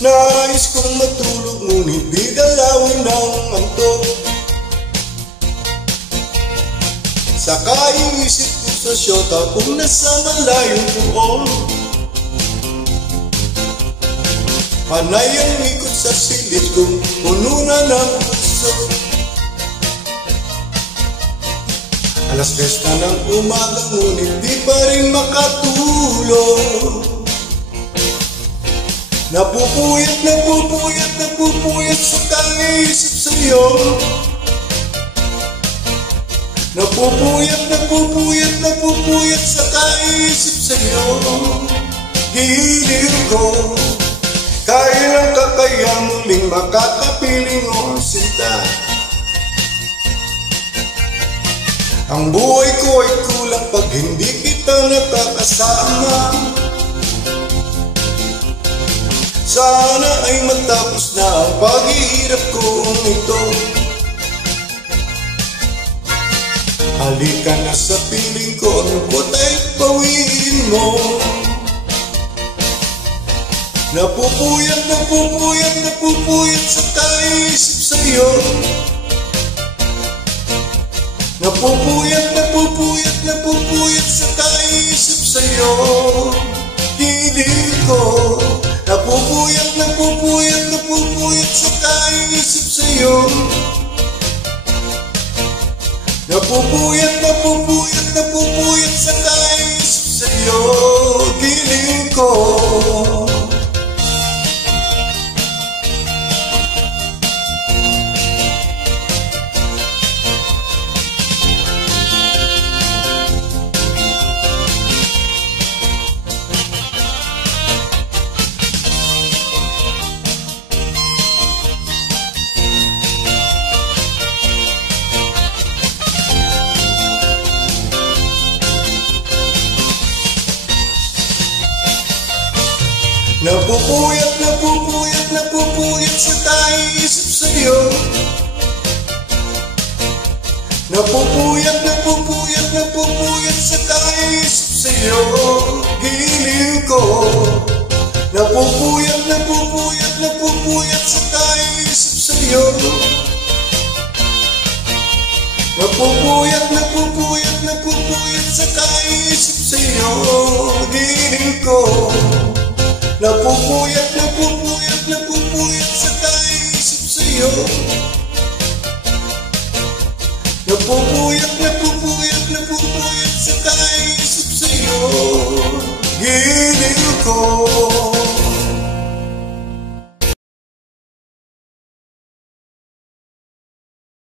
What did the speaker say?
Nais kong matulog ngunit di dalawin ng antok. Saka iisip ko sa syota kung nasa malayong buong. Panay ang ikot sa silid kong puno na ng puso. Alas 10 na ng umaga ngunit di pa rin makatulog. Napupuyat sa kaisip sa'yo. Napupuyat sa kaisip sa'yo. Giliw ko, kailan ka kaya muling makakapiling o sinta? Ang buhay ko ay kulang pag hindi kita nakakasama. Sana ay matapos na ang paghihirap kong ito. Halika na sa piling ko, lungkot ay bawiin mo. Napupuyat sa kaisip sa'yo. Napupuyat sa kaisip sa'yo. Hiling ko. Napupuyat sa kaisip sa'yo. Napupuyat sa kaisip sa'yo. Hiling ko. Napupuyat sa kaisip sa'yo. Napupuyat sa kaisip sa'yo. Giliw ko. Napupuyat sa kaisip sa'yo. Napupuyat sa kaisip sa'yo. Giliw ko. Napupuyat sa kaisip sa'yo. Napupuyat sa kaisip sa'yo. Giliw ko.